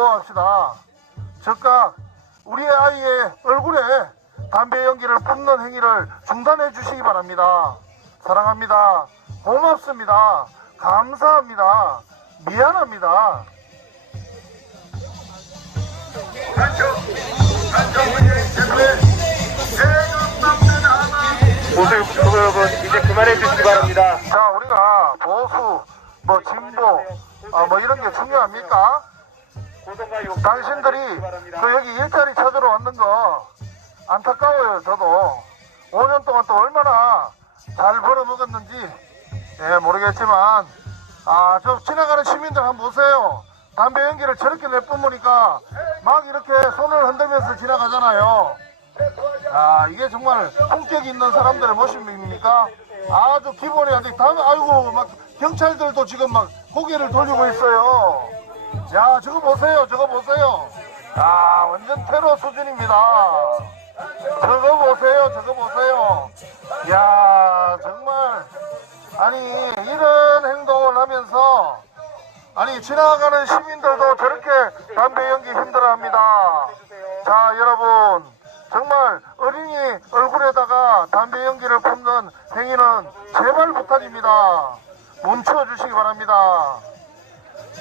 보호합시다. 즉각 우리의 아이의 얼굴에 담배 연기를 뿜는 행위를 중단해 주시기 바랍니다. 사랑합니다. 고맙습니다. 감사합니다. 미안합니다. 수고 여러분 이제 그만해 주시기 바랍니다. 자, 우리가 보수, 뭐 진보, 아, 뭐 이런 게 중요합니까? 당신들이 그 여기 일자리 찾으러 왔는 거 안타까워요, 저도. 5년 동안 또 얼마나 잘 벌어먹었는지, 예, 모르겠지만, 아, 저 지나가는 시민들 한번 보세요. 담배 연기를 저렇게 내뿜으니까 막 이렇게 손을 흔들면서 지나가잖아요. 아, 이게 정말 품격 있는 사람들의 모습입니까? 아주 기본이 안 돼. 다, 아이고, 막 경찰들도 지금 막 고개를 돌리고 있어요. 야, 저거 보세요. 저거 보세요. 아, 완전 테러 수준입니다. 저거 보세요. 저거 보세요. 야, 정말. 아니, 이런 행동을 하면서, 아니, 지나가는 시민들도 저렇게 담배 연기 힘들어 합니다. 자, 여러분. 정말 어린이 얼굴에다가 담배 연기를 뿜는 행위는 제발 부탁입니다. 멈춰 주시기 바랍니다.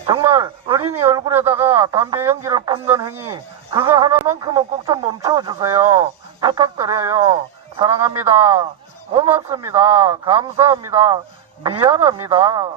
정말 어린이 얼굴에다가 담배 연기를 뿜는 행위 그거 하나만큼은 꼭 좀 멈춰 주세요. 부탁드려요. 사랑합니다. 고맙습니다. 감사합니다. 미안합니다.